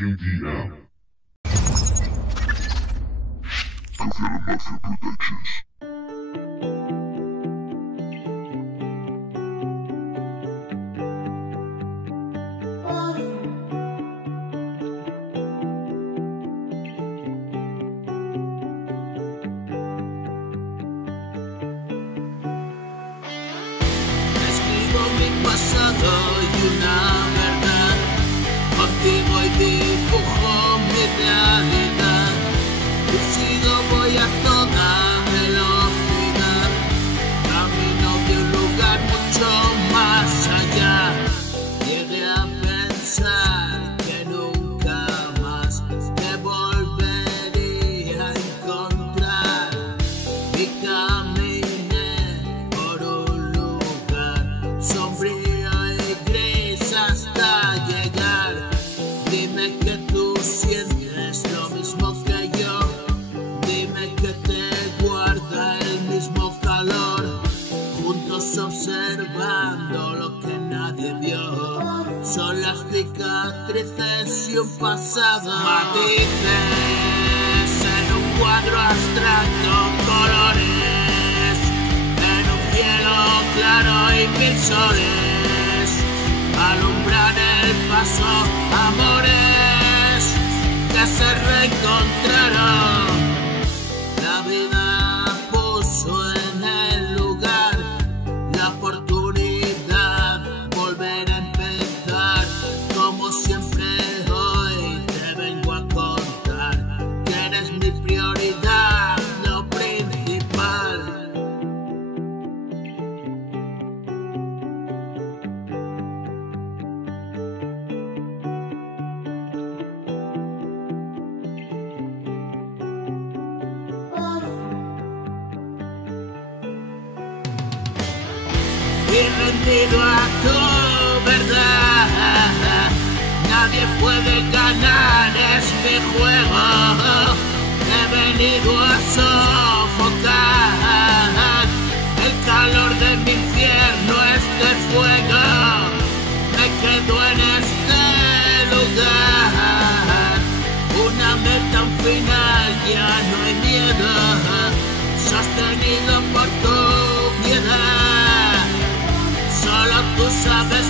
KDM. Gotham Mafia Productions. Escribo mi pasado y una verdad, contigo y dibujo mi realidad. Y sigo, voy a toda velocidad, camino de un lugar mucho más allá. Llegué a pensar que nunca más te volvería a encontrar, y caminé por un lugar sombrío y gris hasta llegar. Dime que tú sientes lo mismo que yo, dime que te guarda el mismo calor, juntos observando lo que nadie vio. Son las cicatrices y un pasado, matices en un cuadro abstracto, colores en un cielo claro y mil soles alumbran el paso, amores que se reencontraron. La vida puso en el lugar la oportunidad, volver a empezar. Como siempre hoy te vengo a contar que eres mi prioridad, lo principal. Y rendido a tu verdad, nadie puede ganar este juego. He venido a sofocar el calor de mi infierno, este fuego. Me quedo en este lugar, una meta, un final, ya no hay miedo, sostenido por tu piedad. Solo tú sabes